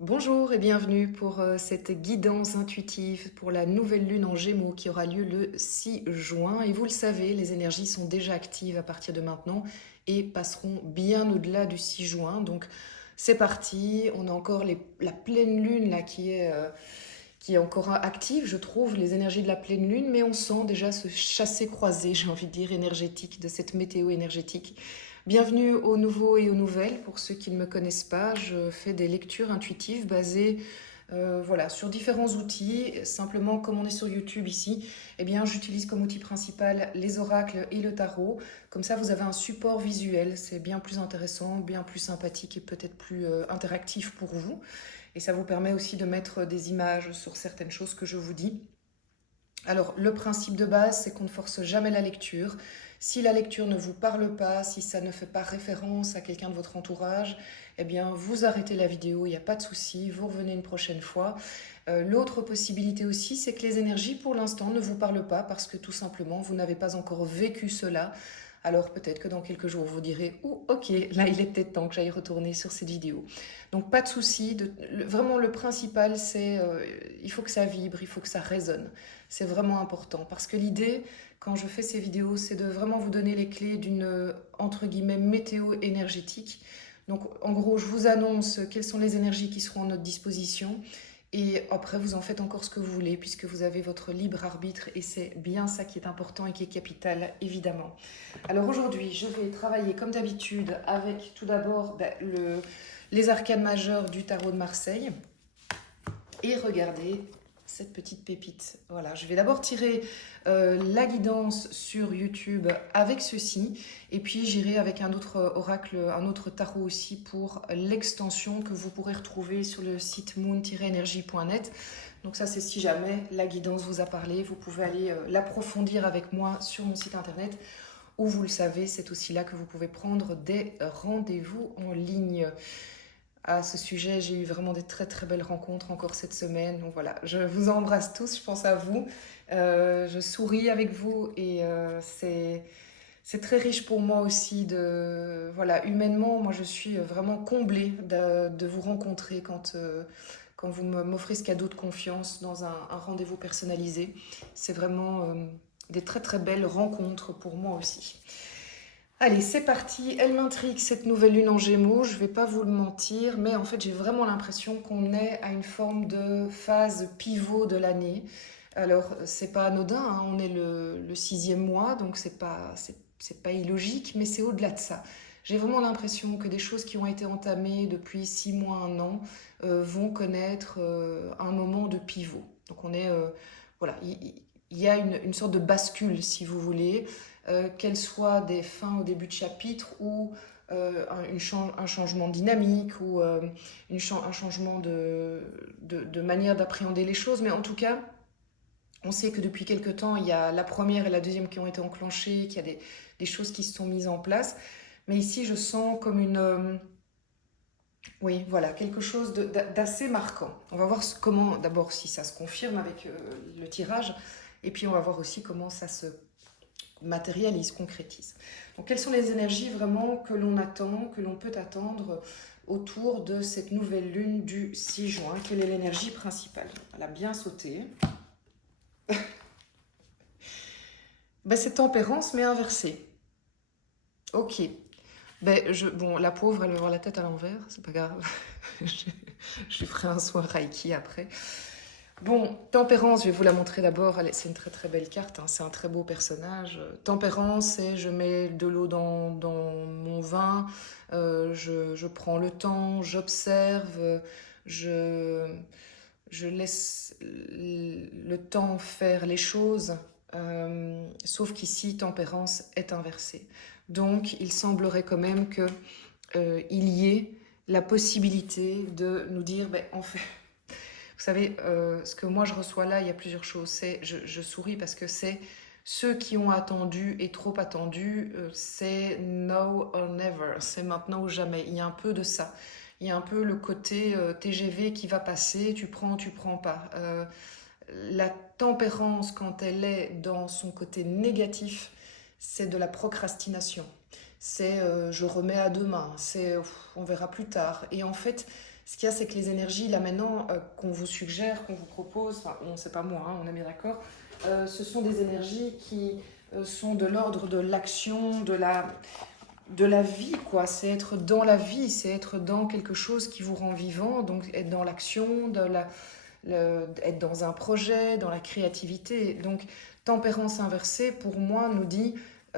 Bonjour et bienvenue pour cette guidance intuitive pour la nouvelle lune en Gémeaux qui aura lieu le 6 juin. Et vous le savez, les énergies sont déjà actives à partir de maintenant et passeront bien au-delà du 6 juin. Donc c'est parti, on a encore la pleine lune là qui est encore active, je trouve, les énergies de la pleine lune, mais on sent déjà ce chassé-croisé, j'ai envie de dire, énergétique, de cette météo énergétique. Bienvenue aux nouveaux et aux nouvelles. Pour ceux qui ne me connaissent pas, je fais des lectures intuitives basées voilà, sur différents outils. Simplement, comme on est sur YouTube ici, eh bien, j'utilise comme outil principal les oracles et le tarot. Comme ça, vous avez un support visuel. C'est bien plus intéressant, bien plus sympathique et peut-être plus interactif pour vous. Et ça vous permet aussi de mettre des images sur certaines choses que je vous dis. Alors, le principe de base, c'est qu'on ne force jamais la lecture. Si la lecture ne vous parle pas, si ça ne fait pas référence à quelqu'un de votre entourage, eh bien, vous arrêtez la vidéo, il n'y a pas de souci, vous revenez une prochaine fois. L'autre possibilité aussi, c'est que les énergies, pour l'instant, ne vous parlent pas parce que tout simplement, vous n'avez pas encore vécu cela. Alors peut-être que dans quelques jours, vous direz, oh, ok, là, il est peut-être temps que j'aille retourner sur cette vidéo. Donc, pas de souci. Vraiment, le principal, c'est il faut que ça vibre, il faut que ça résonne. C'est vraiment important parce que l'idée, quand je fais ces vidéos, c'est de vraiment vous donner les clés d'une, entre guillemets, météo énergétique. Donc, en gros, je vous annonce quelles sont les énergies qui seront à notre disposition. Et après, vous en faites encore ce que vous voulez, puisque vous avez votre libre arbitre, et c'est bien ça qui est important et qui est capital, évidemment. Alors aujourd'hui, je vais travailler comme d'habitude avec tout d'abord les arcanes majeures du tarot de Marseille, et regardez cette petite pépite. Voilà, je vais d'abord tirer la guidance sur YouTube avec ceci, et puis j'irai avec un autre oracle, un autre tarot aussi pour l'extension que vous pourrez retrouver sur le site moon-energy.net. Donc ça, c'est si jamais la guidance vous a parlé, vous pouvez aller l'approfondir avec moi sur mon site internet, ou vous le savez, c'est aussi là que vous pouvez prendre des rendez-vous en ligne. À ce sujet, j'ai eu vraiment des très très belles rencontres encore cette semaine. Donc voilà, je vous embrasse tous, je pense à vous. Je souris avec vous et c'est très riche pour moi aussi de voilà, humainement, moi je suis vraiment comblée de vous rencontrer quand vous m'offrez ce cadeau de confiance dans un rendez-vous personnalisé. C'est vraiment des très très belles rencontres pour moi aussi. Allez, c'est parti. Elle m'intrigue cette nouvelle lune en Gémeaux, je vais pas vous le mentir, mais en fait j'ai vraiment l'impression qu'on est à une forme de phase pivot de l'année. Alors c'est pas anodin, hein, on est le sixième mois, donc c'est pas illogique, mais c'est au-delà de ça. J'ai vraiment l'impression que des choses qui ont été entamées depuis 6 mois, un an, vont connaître un moment de pivot. Donc on est voilà, il y a une sorte de bascule, si vous voulez, qu'elle soit des fins au début de chapitre ou un changement dynamique ou un changement de manière d'appréhender les choses. Mais en tout cas, on sait que depuis quelque temps, il y a la première et la deuxième qui ont été enclenchées, qu'il y a des choses qui se sont mises en place. Mais ici, je sens comme oui, voilà, quelque chose d'assez marquant. On va voir comment, d'abord, si ça se confirme avec le tirage, et puis on va voir aussi comment ça se matérialise, concrétise. Donc quelles sont les énergies vraiment que l'on attend, que l'on peut attendre autour de cette nouvelle lune du 6 juin? Quelle est l'énergie principale? Elle a bien sauté. Ben, c'est tempérance mais inversée. Ok. Ben, bon, la pauvre, elle va avoir la tête à l'envers, c'est pas grave. je, je lui ferai un soin Reiki après. Bon, Tempérance, je vais vous la montrer d'abord. C'est une très très belle carte, hein, c'est un très beau personnage. Tempérance, c'est je mets de l'eau dans mon vin, je prends le temps, j'observe, je, je laisse le temps faire les choses. Sauf qu'ici, Tempérance est inversée. Donc, il semblerait quand même que il y ait la possibilité de nous dire, ben, en fait, vous savez, ce que moi je reçois là, il y a plusieurs choses. Je souris parce que c'est ceux qui ont attendu et trop attendu, c'est now or never, c'est maintenant ou jamais. Il y a un peu de ça. Il y a un peu le côté TGV qui va passer, tu prends pas. La tempérance, quand elle est dans son côté négatif, c'est de la procrastination. C'est je remets à demain, c'est on verra plus tard. Et en fait, Ce qu'il y a, c'est que les énergies, là maintenant, qu'on vous suggère, qu'on vous propose, enfin, on sait pas moi, hein, on est bien d'accord, ce sont des énergies qui sont de l'ordre de l'action, de la vie, quoi. C'est être dans la vie, c'est être dans quelque chose qui vous rend vivant, donc être dans l'action, être dans un projet, dans la créativité. Donc, tempérance inversée, pour moi, nous dit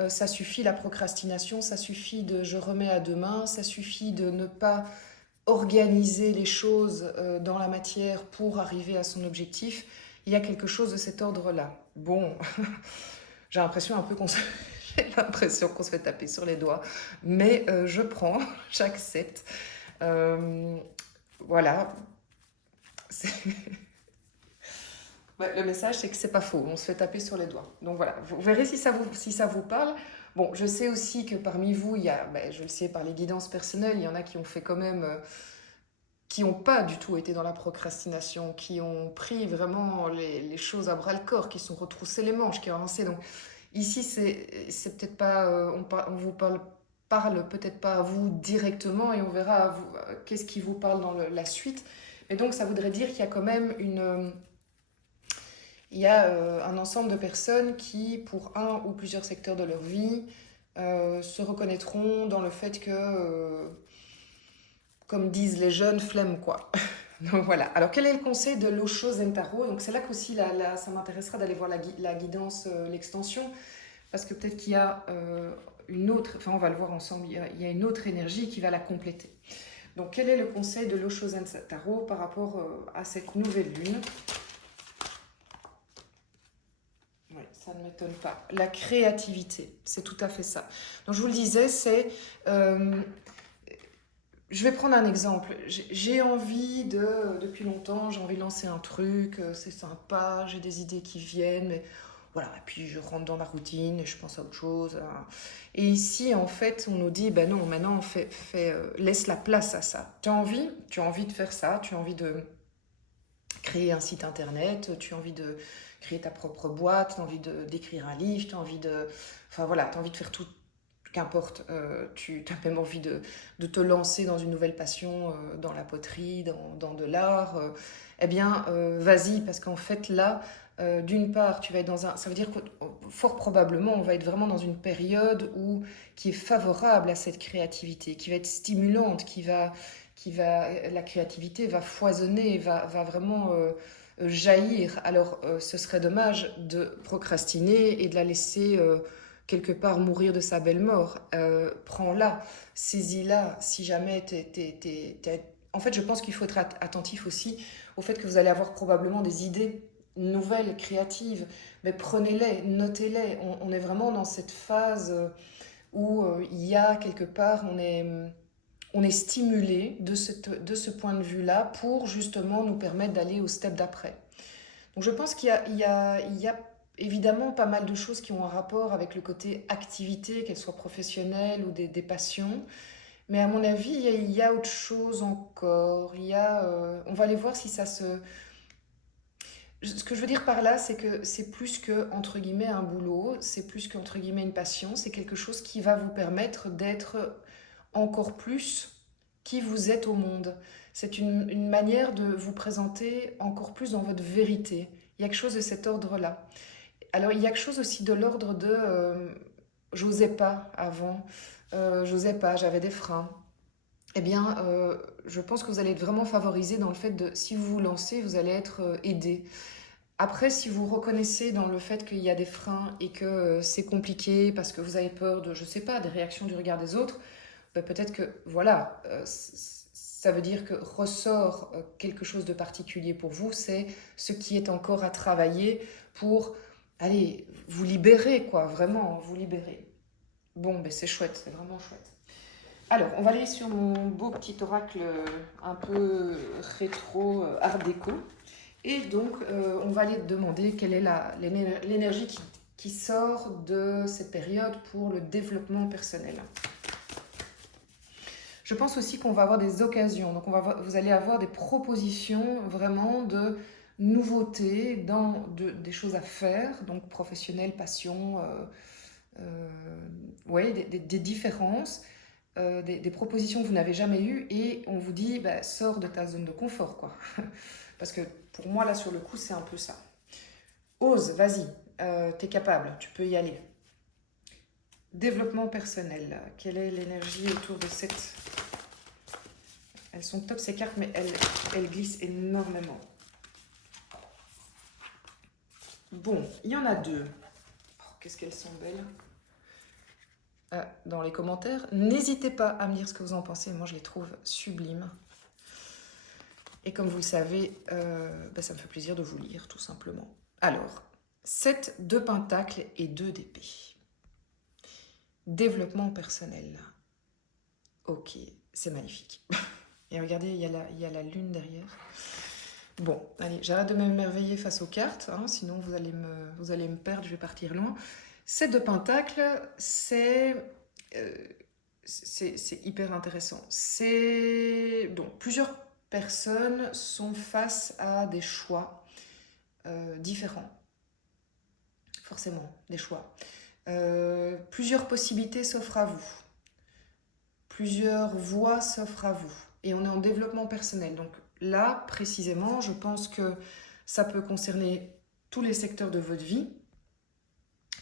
ça suffit la procrastination, ça suffit de je remets à demain, ça suffit de ne pas organiser les choses dans la matière pour arriver à son objectif. Il y a quelque chose de cet ordre-là. Bon, j'ai l'impression un peu qu'on se... j'ai l'impression qu'on se fait taper sur les doigts, mais je prends, j'accepte. Euh, voilà. Ouais, le message, c'est que c'est pas faux, on se fait taper sur les doigts. Donc voilà, vous verrez si ça vous parle. Bon, je sais aussi que parmi vous, il y a, ben, je le sais par les guidances personnelles, il y en a qui ont fait quand même, qui n'ont pas du tout été dans la procrastination, qui ont pris vraiment les choses à bras le corps, qui se sont retroussés les manches, qui ont avancé. Donc ici, c'est peut-être pas, on vous parle peut-être pas à vous directement et on verra à vous, qu'est-ce qui vous parle dans la suite. Mais donc ça voudrait dire qu'il y a quand même il y a un ensemble de personnes qui, pour un ou plusieurs secteurs de leur vie, se reconnaîtront dans le fait que, comme disent les jeunes, flemme quoi. Donc voilà. Alors quel est le conseil de l'Osho Zen Tarot? Donc c'est là qu'aussi ça m'intéressera d'aller voir la guidance, l'extension, parce que peut-être qu'il y a une autre, enfin on va le voir ensemble, il y a une autre énergie qui va la compléter. Donc quel est le conseil de l'Osho Zen Tarot par rapport à cette nouvelle lune? Oui, ça ne m'étonne pas. La créativité, c'est tout à fait ça. Donc je vous le disais, c'est... je vais prendre un exemple. J'ai envie depuis longtemps, j'ai envie de lancer un truc, c'est sympa, j'ai des idées qui viennent, mais voilà, et puis je rentre dans ma routine et je pense à autre chose, hein. Et ici, en fait, on nous dit, ben non, maintenant, laisse la place à ça. Tu as envie de faire ça, tu as envie de créer un site internet, tu as envie de créer ta propre boîte, tu as envie d'écrire un livre, tu as envie de... Enfin voilà, tu as envie de faire tout, qu'importe. Tu as même envie de te lancer dans une nouvelle passion, dans la poterie, dans de l'art. Eh bien, vas-y, parce qu'en fait, là, d'une part, tu vas être dans un... Ça veut dire que fort probablement, on va être vraiment dans une période qui est favorable à cette créativité, qui va être stimulante, la créativité va foisonner, va vraiment jaillir. Alors, ce serait dommage de procrastiner et de la laisser quelque part mourir de sa belle mort. Prends-la, saisis-la, si jamais En fait, je pense qu'il faut être attentif aussi au fait que vous allez avoir probablement des idées nouvelles, créatives, mais prenez-les, notez-les. On est vraiment dans cette phase où il y a quelque part, on est stimulé de ce point de vue-là pour justement nous permettre d'aller au step d'après. Donc je pense il y a évidemment pas mal de choses qui ont un rapport avec le côté activité, qu'elle soit professionnelle ou des passions. Mais à mon avis, il y a autre chose encore. On va aller voir si ça se... Ce que je veux dire par là, c'est que c'est plus que, entre guillemets, un boulot, c'est plus que, entre guillemets, une passion, c'est quelque chose qui va vous permettre d'être encore plus qui vous êtes au monde. C'est une manière de vous présenter encore plus dans votre vérité. Il y a quelque chose de cet ordre-là. Alors, il y a quelque chose aussi de l'ordre de j'osais pas avant, j'osais pas, j'avais des freins. Eh bien, je pense que vous allez être vraiment favorisé dans le fait de, si vous vous lancez, vous allez être aidé. Après, si vous reconnaissez dans le fait qu'il y a des freins et que c'est compliqué parce que vous avez peur de, je sais pas, des réactions du regard des autres, ben peut-être que, voilà, ça veut dire que ressort quelque chose de particulier pour vous, c'est ce qui est encore à travailler pour, allez, vous libérer, quoi, vraiment, vous libérer. Bon, ben c'est chouette, c'est vraiment chouette. Alors, on va aller sur mon beau petit oracle un peu rétro, art déco. Et donc, on va aller demander quelle est l'énergie qui sort de cette période pour le développement personnel. Je pense aussi qu'on va avoir des occasions. Donc, vous allez avoir des propositions vraiment de nouveautés, des choses à faire, donc professionnelles, passion, ouais, des différences. des propositions que vous n'avez jamais eues et on vous dit bah, sors de ta zone de confort, quoi. Parce que pour moi, là, sur le coup, c'est un peu ça. Ose, vas-y, t'es capable, tu peux y aller. Développement personnel, quelle est l'énergie autour de cette... Elles sont top ces cartes, mais elles glissent énormément. Bon, il y en a deux. Oh, qu'est-ce qu'elles sont belles. Dans les commentaires, n'hésitez pas à me dire ce que vous en pensez. Moi, je les trouve sublimes. Et comme vous le savez, ça me fait plaisir de vous lire, tout simplement. Alors, 7 de pentacles et 2 d'épée. Développement personnel. Ok, c'est magnifique. Et regardez, il y a la lune derrière. Bon, allez, j'arrête de m'émerveiller face aux cartes, hein, sinon vous allez me perdre, je vais partir loin. 7 de pentacles, c'est hyper intéressant. Donc, plusieurs personnes sont face à des choix différents. Forcément, des choix. Plusieurs possibilités s'offrent à vous. Plusieurs voies s'offrent à vous. Et on est en développement personnel. Donc là, précisément, je pense que ça peut concerner tous les secteurs de votre vie.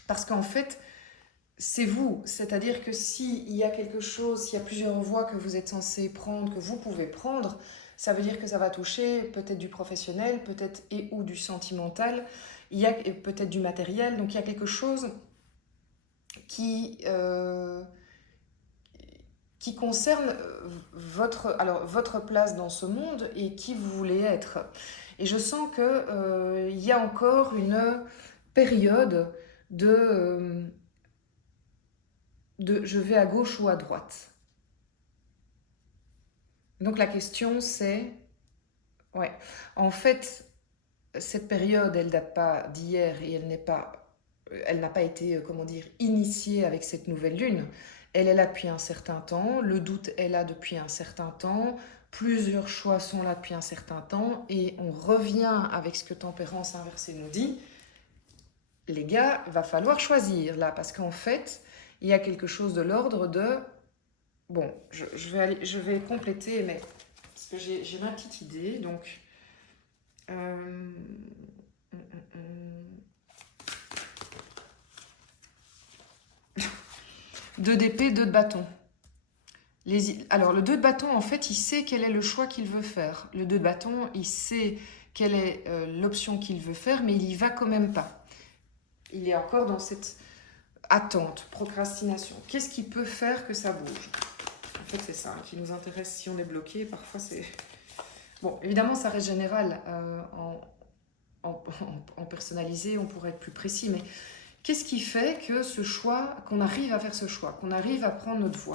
Parce qu'en fait, c'est vous. C'est-à-dire que s'il y a quelque chose, s'il y a plusieurs voies que vous êtes censé prendre, que vous pouvez prendre, ça veut dire que ça va toucher peut-être du professionnel, peut-être et ou du sentimental, il y a peut-être du matériel. Donc il y a quelque chose qui concerne votre place dans ce monde et qui vous voulez être. Et je sens qu'il y a encore une période de je vais à gauche ou à droite. Donc la question c'est, ouais, en fait, cette période, elle date pas d'hier et elle n'a pas été, comment dire, initiée avec cette nouvelle lune. Elle est là depuis un certain temps, le doute est là depuis un certain temps, plusieurs choix sont là depuis un certain temps, et on revient avec ce que Tempérance inversée nous dit. Les gars, va falloir choisir là, parce qu'en fait, il y a quelque chose de l'ordre de... Bon, je vais compléter, mais parce que j'ai ma petite idée, donc... Deux d'épée, deux de bâton. Alors, le 2 de bâton, en fait, il sait quel est le choix qu'il veut faire. Le 2 de bâton, il sait quelle est l'option qu'il veut faire, mais il y va quand même pas. Il est encore dans cette attente, procrastination. Qu'est-ce qui peut faire que ça bouge? En fait, c'est ça qui nous intéresse si on est bloqué. Parfois, c'est... Bon, évidemment, ça reste général. En personnalisé, on pourrait être plus précis, mais qu'est-ce qui fait que ce choix, qu'on arrive à faire ce choix, qu'on arrive à prendre notre voie?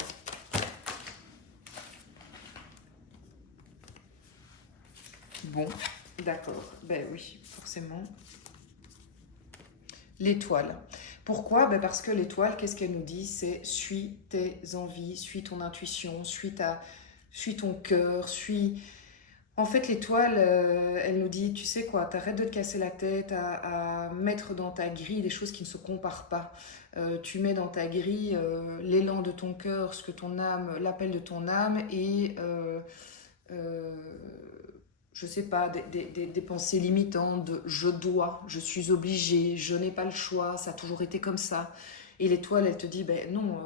Bon, d'accord. Ben oui, forcément. L'étoile. Pourquoi? Ben parce que l'étoile, qu'est-ce qu'elle nous dit? C'est suis tes envies, suis ton intuition, suis ton cœur, suis... En fait, l'étoile, elle nous dit, tu sais quoi, t'arrêtes de te casser la tête à mettre dans ta grille des choses qui ne se comparent pas. Tu mets dans ta grille l'élan de ton cœur, ce que ton âme, l'appel de ton âme et... je sais pas, des pensées limitantes de je dois, je suis obligée, je n'ai pas le choix, ça a toujours été comme ça. Et l'étoile, elle te dit, ben non,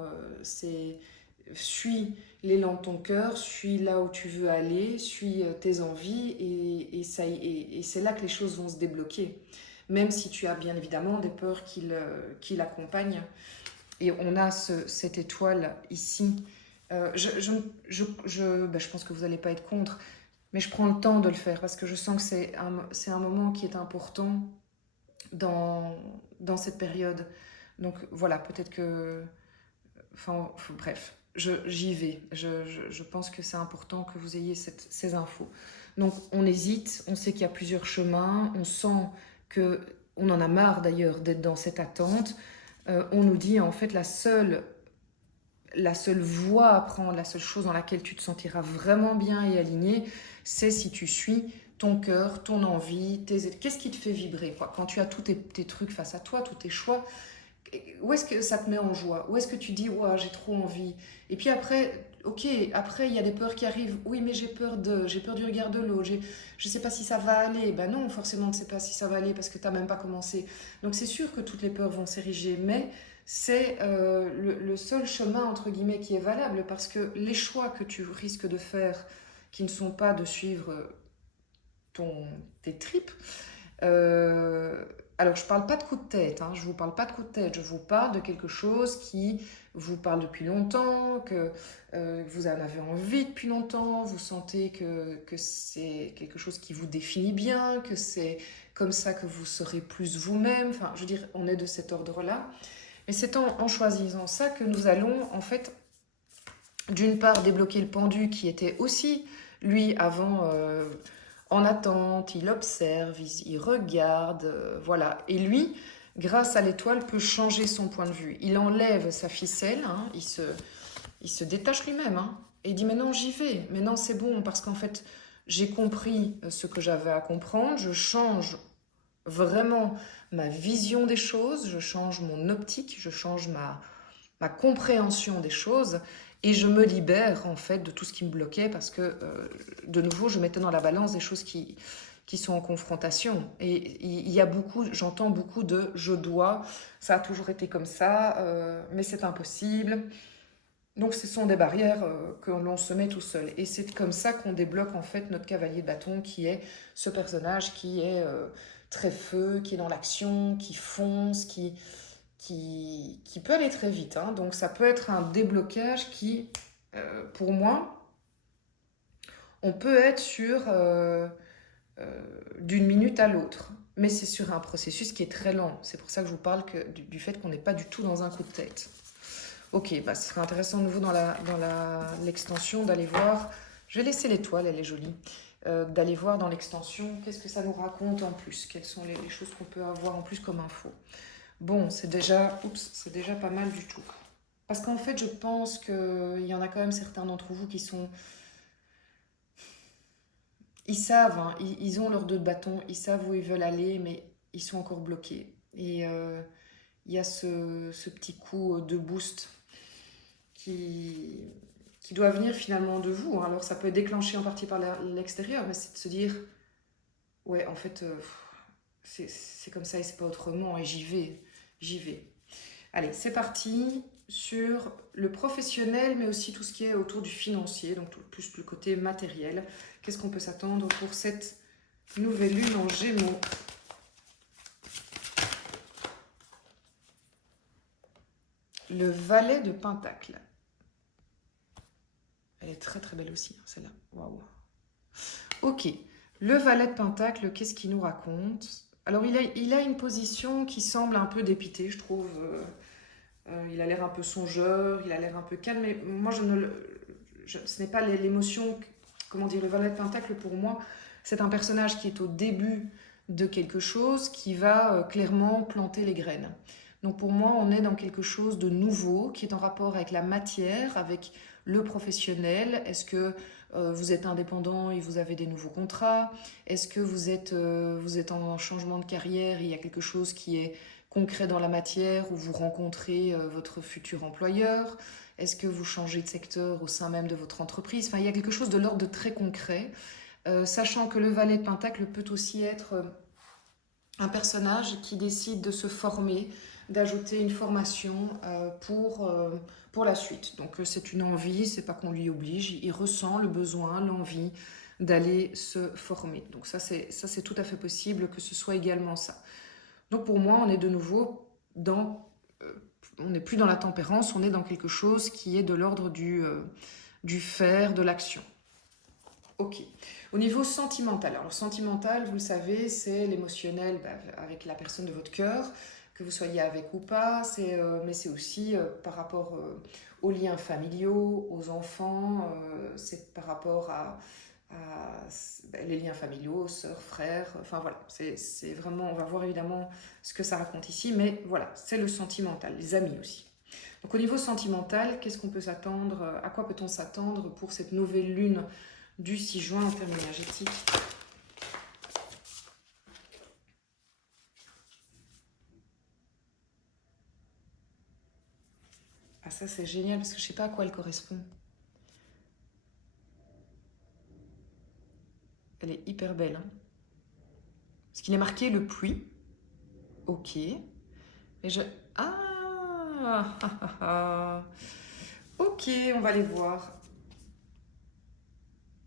suis l'élan de ton cœur, suis là où tu veux aller, suis tes envies et c'est là que les choses vont se débloquer. Même si tu as bien évidemment des peurs qui l'accompagnent. Et on a cette étoile ici. Je pense que vous n'allez pas être contre. Mais je prends le temps de le faire parce que je sens que c'est un moment qui est important dans cette période. Donc voilà, peut-être que... Enfin, bref, j'y vais. Je pense que c'est important que vous ayez ces infos. Donc on hésite, on sait qu'il y a plusieurs chemins, on sent qu'on en a marre d'ailleurs d'être dans cette attente. On nous dit en fait la seule voie à prendre, la seule chose dans laquelle tu te sentiras vraiment bien et aligné, c'est si tu suis ton cœur, ton envie, qu'est-ce qui te fait vibrer quoi? Quand tu as tous tes trucs face à toi, tous tes choix, où est-ce que ça te met en joie? Où est-ce que tu dis, ouais, j'ai trop envie? Et puis après, ok, après il y a des peurs qui arrivent. Oui, mais j'ai peur du regard de l'autre. Je sais pas si ça va aller. Ben non, forcément, tu sais pas si ça va aller parce que t'as même pas commencé. Donc c'est sûr que toutes les peurs vont s'ériger, mais c'est le seul chemin entre guillemets qui est valable parce que les choix que tu risques de faire, qui ne sont pas de suivre ton, tes tripes, euh, alors, je ne parle pas de coup de tête, hein, je ne vous parle pas de coup de tête, je vous parle de quelque chose qui vous parle depuis longtemps, que vous en avez envie depuis longtemps, vous sentez que c'est quelque chose qui vous définit bien, que c'est comme ça que vous serez plus vous-même. Enfin, je veux dire, on est de cet ordre-là. Mais c'est en choisissant ça que nous allons, en fait, d'une part, débloquer le pendu qui était aussi, lui, avant, en attente, il observe, il regarde, voilà. Et lui, grâce à l'étoile, peut changer son point de vue. Il enlève sa ficelle, hein, il se détache lui-même, hein, et il dit, mais non, j'y vais, mais non, c'est bon, parce qu'en fait, j'ai compris ce que j'avais à comprendre, je change vraiment ma vision des choses, je change mon optique, je change ma compréhension des choses et je me libère en fait de tout ce qui me bloquait parce que de nouveau je mettais dans la balance des choses qui sont en confrontation et il y a beaucoup, j'entends beaucoup de je dois, ça a toujours été comme ça, mais c'est impossible. Donc ce sont des barrières que l'on se met tout seul et c'est comme ça qu'on débloque en fait notre cavalier de bâton qui est ce personnage qui est très feu, qui est dans l'action, qui fonce, qui peut aller très vite, hein. Donc ça peut être un déblocage qui, pour moi, on peut être sur d'une minute à l'autre. Mais c'est sur un processus qui est très lent. C'est pour ça que je vous parle du fait qu'on n'est pas du tout dans un coup de tête. Ok, bah, ce serait intéressant de nouveau l'extension d'aller voir. Je vais laisser l'étoile, elle est jolie. D'aller voir dans l'extension qu'est-ce que ça nous raconte en plus. Quelles sont les choses qu'on peut avoir en plus comme info. Bon, c'est déjà pas mal du tout. Parce qu'en fait, je pense qu'il y en a quand même certains d'entre vous qui sont... Ils savent, hein, ils ont leurs deux bâtons, ils savent où ils veulent aller, mais ils sont encore bloqués. Et il y a ce petit coup de boost qui, qui doit venir finalement de vous, hein. Alors ça peut être déclenché en partie par l'extérieur, mais c'est de se dire, ouais, en fait, c'est comme ça et c'est pas autrement, et j'y vais. Allez, c'est parti sur le professionnel, mais aussi tout ce qui est autour du financier, donc plus le côté matériel. Qu'est-ce qu'on peut s'attendre pour cette nouvelle lune en Gémeaux? Le valet de Pentacle. Elle est très très belle aussi, hein, celle-là. Waouh. Ok, le valet de Pentacle, qu'est-ce qu'il nous raconte? Alors il a une position qui semble un peu dépité, je trouve. Il a l'air un peu songeur, il a l'air un peu calme, mais moi ce n'est pas l'émotion, comment dire, le valet de Pentacle pour moi, c'est un personnage qui est au début de quelque chose qui va clairement planter les graines. Donc pour moi, on est dans quelque chose de nouveau qui est en rapport avec la matière, avec le professionnel. Est-ce que vous êtes indépendant et vous avez des nouveaux contrats? Est-ce que vous êtes en changement de carrière et il y a quelque chose qui est concret dans la matière où vous rencontrez votre futur employeur? Est-ce que vous changez de secteur au sein même de votre entreprise? Enfin, il y a quelque chose de l'ordre de très concret, sachant que le valet de Pentacle peut aussi être un personnage qui décide de se former, d'ajouter une formation pour la suite. Donc c'est une envie, c'est pas qu'on lui oblige, il ressent le besoin, l'envie d'aller se former. Donc ça c'est tout à fait possible que ce soit également ça. Donc pour moi, on est de nouveau dans... on n'est plus dans la tempérance, on est dans quelque chose qui est de l'ordre du faire, de l'action. Ok. Au niveau sentimental, alors sentimental, vous le savez, c'est l'émotionnel avec la personne de votre cœur, que vous soyez avec ou pas, mais c'est aussi par rapport aux liens familiaux, aux enfants, c'est par rapport les liens familiaux, sœurs, frères, enfin voilà, c'est vraiment, on va voir évidemment ce que ça raconte ici, mais voilà, c'est le sentimental, les amis aussi. Donc au niveau sentimental, qu'est-ce qu'on peut s'attendre, à quoi peut-on s'attendre pour cette nouvelle lune du 6 juin en termes énergétiques? ça c'est génial parce que je sais pas à quoi elle correspond. Elle est hyper belle, hein. Parce qu'il est marqué le puits. Ok. Et je... Ah, ah, ah, ah. Ok, on va les voir.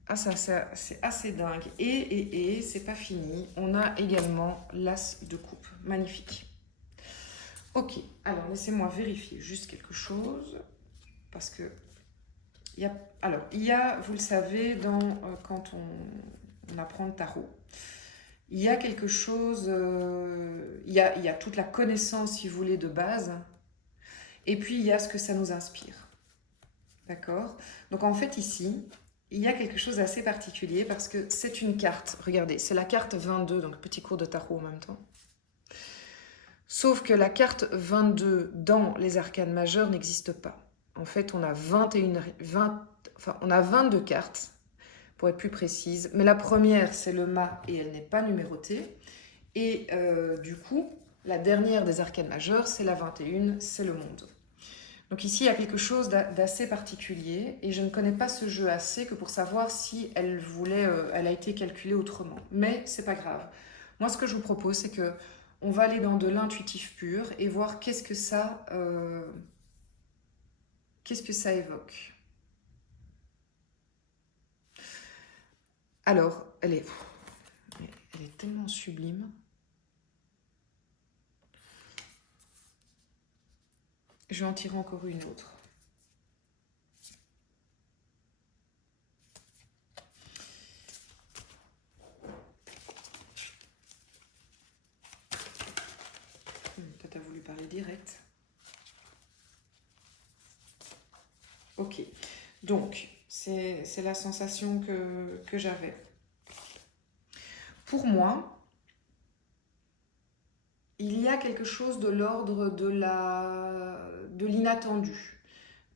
Ah, ça c'est assez dingue. Et c'est pas fini. On a également l'as de coupe. Magnifique. Ok, alors laissez-moi vérifier juste quelque chose. Parce que... Alors, il y a, vous le savez, quand on apprend le tarot, il y a quelque chose... il y a toute la connaissance, si vous voulez, de base. Et puis, il y a ce que ça nous inspire. D'accord? Donc, en fait, ici... Il y a quelque chose d'assez particulier parce que c'est une carte. Regardez, c'est la carte 22, donc petit cours de tarot en même temps. Sauf que la carte 22 dans les arcanes majeures n'existe pas. En fait, on a 22 cartes, pour être plus précise. Mais la première, c'est le mât et elle n'est pas numérotée. Et du coup, la dernière des arcanes majeures, c'est la 21, c'est le monde. Donc ici, il y a quelque chose d'assez particulier et je ne connais pas ce jeu assez que pour savoir si elle a été calculée autrement. Mais c'est pas grave. Moi, ce que je vous propose, c'est que on va aller dans de l'intuitif pur et voir qu'est-ce que ça évoque. Alors, elle est tellement sublime. Je vais en tirer encore une autre. Toi, t'as voulu parler direct. Ok. Donc, c'est la sensation que j'avais. Pour moi, il y a quelque chose de l'ordre de l'inattendu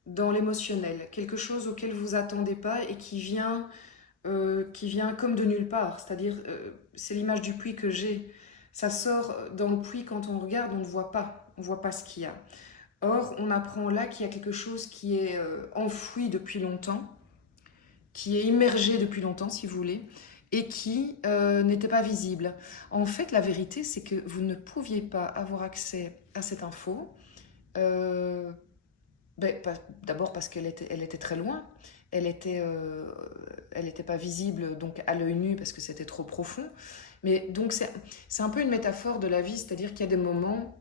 dans l'émotionnel, quelque chose auquel vous attendez pas et qui vient comme de nulle part. C'est-à-dire, c'est l'image du puits que j'ai. Ça sort dans le puits, quand on regarde, on ne voit pas ce qu'il y a. Or, on apprend là qu'il y a quelque chose qui est enfoui depuis longtemps, qui est immergé depuis longtemps, si vous voulez, et qui n'était pas visible. En fait, la vérité, c'est que vous ne pouviez pas avoir accès à cette info. D'abord parce qu'elle était très loin. Elle était pas visible donc à l'œil nu parce que c'était trop profond. Mais donc c'est un peu une métaphore de la vie, c'est-à-dire qu'il y a des moments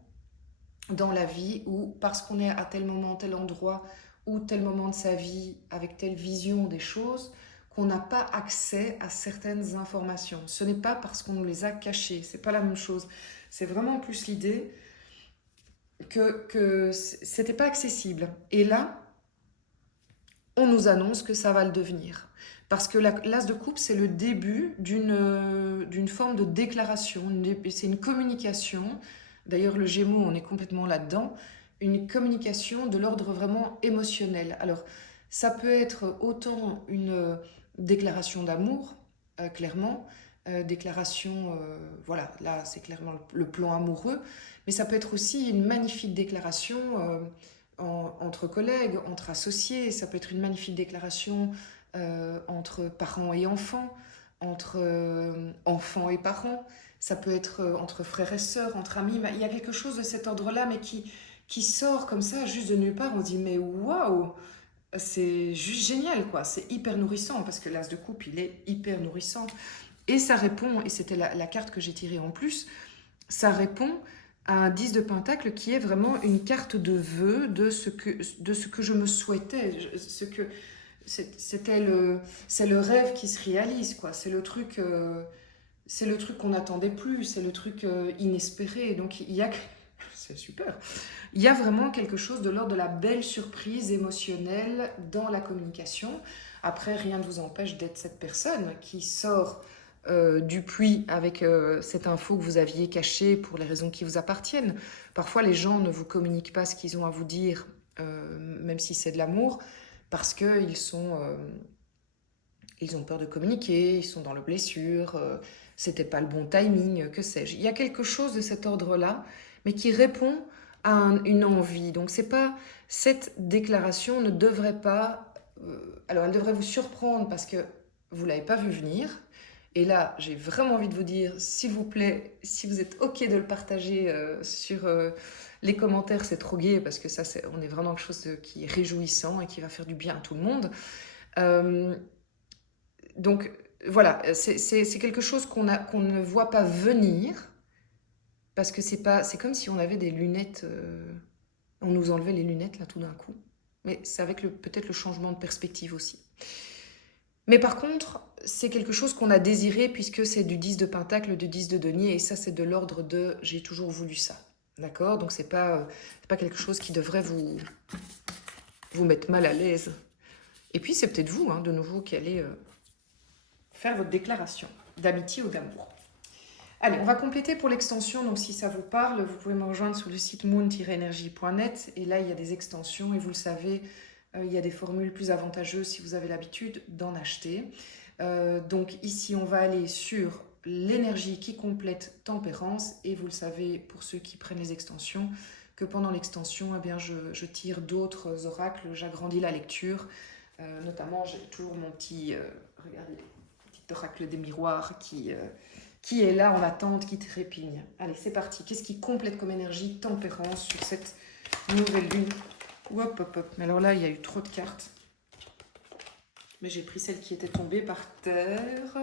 dans la vie où, parce qu'on est à tel moment, tel endroit, ou tel moment de sa vie, avec telle vision des choses, qu'on n'a pas accès à certaines informations. Ce n'est pas parce qu'on nous les a cachées, c'est pas la même chose. C'est vraiment plus l'idée que c'était pas accessible. Et là, on nous annonce que ça va le devenir. Parce que l'as de coupe, c'est le début d'une forme de déclaration, c'est une communication. D'ailleurs, le Gémeaux, on est complètement là-dedans. Une communication de l'ordre vraiment émotionnel. Alors, ça peut être autant une déclaration d'amour, clairement, déclaration, voilà, là, c'est clairement le plan amoureux, mais ça peut être aussi une magnifique déclaration entre collègues, entre associés, ça peut être une magnifique déclaration entre parents et enfants, entre enfants et parents, ça peut être entre frères et sœurs, entre amis. Il y a quelque chose de cet ordre-là, mais qui sort comme ça, juste de nulle part. On se dit, mais waouh, c'est juste génial, quoi. C'est hyper nourrissant, parce que l'as de coupe, il est hyper nourrissant. Et ça répond, et c'était la carte que j'ai tirée en plus, ça répond à un 10 de pentacle qui est vraiment une carte de vœu de ce que je me souhaitais, c'est le rêve qui se réalise, quoi. C'est le truc qu'on n'attendait plus, c'est le truc inespéré. Donc c'est super. Il y a vraiment quelque chose de l'ordre de la belle surprise émotionnelle dans la communication. Après, rien ne vous empêche d'être cette personne qui sort du puits avec cette info que vous aviez cachée pour les raisons qui vous appartiennent. Parfois, les gens ne vous communiquent pas ce qu'ils ont à vous dire, même si c'est de l'amour, parce qu'ils ils ont peur de communiquer, ils sont dans le blessure, c'était pas le bon timing, que sais-je. Il y a quelque chose de cet ordre-là, mais qui répond une envie. Donc c'est pas, cette déclaration ne devrait pas, alors elle devrait vous surprendre parce que vous l'avez pas vu venir. Et là, j'ai vraiment envie de vous dire, s'il vous plaît, si vous êtes OK de le partager sur les commentaires, c'est trop gai parce que ça, on est vraiment quelque chose qui est réjouissant et qui va faire du bien à tout le monde. Euh, donc voilà, c'est quelque chose qu'on ne voit pas venir parce que c'est comme si on avait des lunettes, on nous enlevait les lunettes là tout d'un coup. Mais c'est avec peut-être le changement de perspective aussi. Mais par contre, c'est quelque chose qu'on a désiré puisque c'est du 10 de Pentacle, du 10 de denier, et ça c'est de l'ordre de j'ai toujours voulu ça. D'accord? Donc c'est pas quelque chose qui devrait vous mettre mal à l'aise. Et puis c'est peut-être vous, hein, de nouveau, qui allez faire votre déclaration d'amitié ou d'amour. Allez, on va compléter pour l'extension. Donc si ça vous parle, vous pouvez me rejoindre sur le site moon-energie.net. Et là, il y a des extensions et vous le savez, il y a des formules plus avantageuses si vous avez l'habitude d'en acheter. Donc ici, on va aller sur l'énergie qui complète tempérance. Et vous le savez, pour ceux qui prennent les extensions, que pendant l'extension, eh bien, je tire d'autres oracles, j'agrandis la lecture. Notamment, j'ai toujours mon petit, regardez, petit oracle des miroirs qui est là en attente, qui trépigne. Allez, c'est parti. Qu'est-ce qui complète comme énergie tempérance sur cette nouvelle lune? Hop, hop, hop. Mais alors là, il y a eu trop de cartes. Mais j'ai pris celle qui était tombée par terre.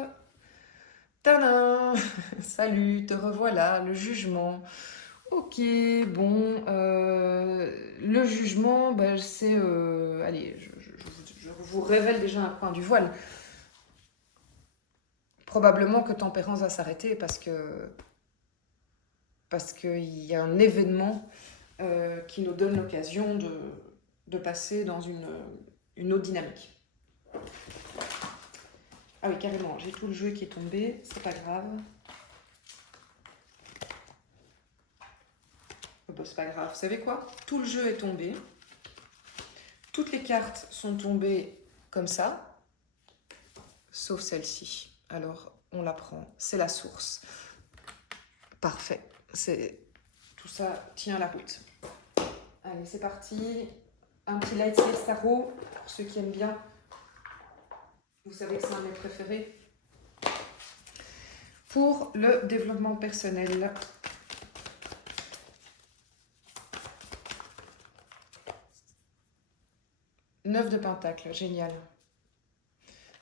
Tadam! Salut, te revoilà, le jugement. Ok, bon, le jugement, bah, c'est... allez, je vous révèle déjà un point du voile. Probablement que tempérance va s'arrêter parce qu'il y a un événement qui nous donne l'occasion de passer dans une autre dynamique. Ah oui, carrément, j'ai tout le jeu qui est tombé, c'est pas grave. Oh bah, c'est pas grave, vous savez quoi? Tout le jeu est tombé. Toutes les cartes sont tombées comme ça, sauf celle-ci. Alors, on la prend, c'est la source. Parfait, tout ça tient la route. Allez, c'est parti. Un petit Lightspeed Tarot, pour ceux qui aiment bien. Vous savez que c'est un de mes préférés. Pour le développement personnel. Neuf de Pentacle, génial.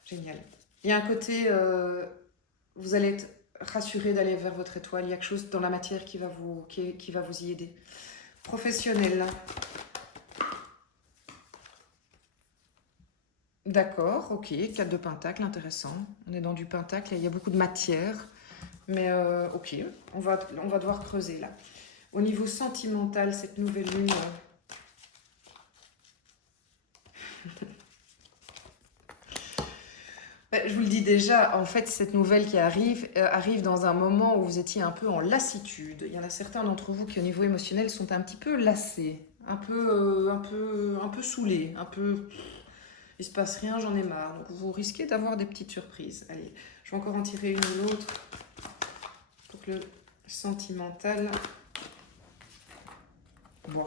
Génial. Il y a un côté, vous allez être rassuré d'aller vers votre étoile. Il y a quelque chose dans la matière qui va vous y aider. Professionnel. D'accord, ok. 4 de Pentacle, intéressant. On est dans du Pentacle, il y a beaucoup de matière. Mais ok, on va devoir creuser là. Au niveau sentimental, cette nouvelle lune... Je vous le dis déjà, en fait, cette nouvelle qui arrive dans un moment où vous étiez un peu en lassitude. Il y en a certains d'entre vous qui, au niveau émotionnel, sont un petit peu lassés, un peu saoulés, un peu... Il se passe rien, j'en ai marre. Donc vous risquez d'avoir des petites surprises. Allez, je vais encore en tirer une ou l'autre. Donc le sentimental... Bon,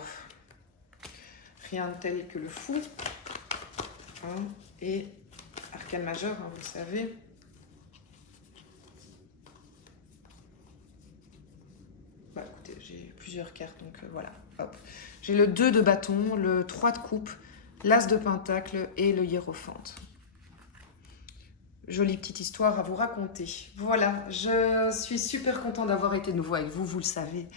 rien de tel que le fou. Hein, et... Arcane majeur, hein, vous le savez. Bah écoutez, j'ai plusieurs cartes, donc voilà. Hop. J'ai le 2 de bâton, le 3 de coupe, l'as de pentacle et le hiérophante. Jolie petite histoire à vous raconter. Voilà, je suis super contente d'avoir été de nouveau avec vous, vous le savez.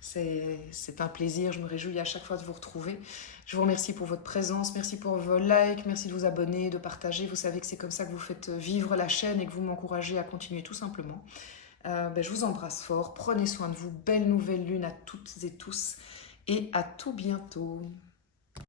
C'est un plaisir, je me réjouis à chaque fois de vous retrouver. Je vous remercie pour votre présence, merci pour vos likes, merci de vous abonner, de partager. Vous savez que c'est comme ça que vous faites vivre la chaîne et que vous m'encouragez à continuer tout simplement. Je vous embrasse fort, prenez soin de vous, belle nouvelle lune à toutes et tous et à tout bientôt.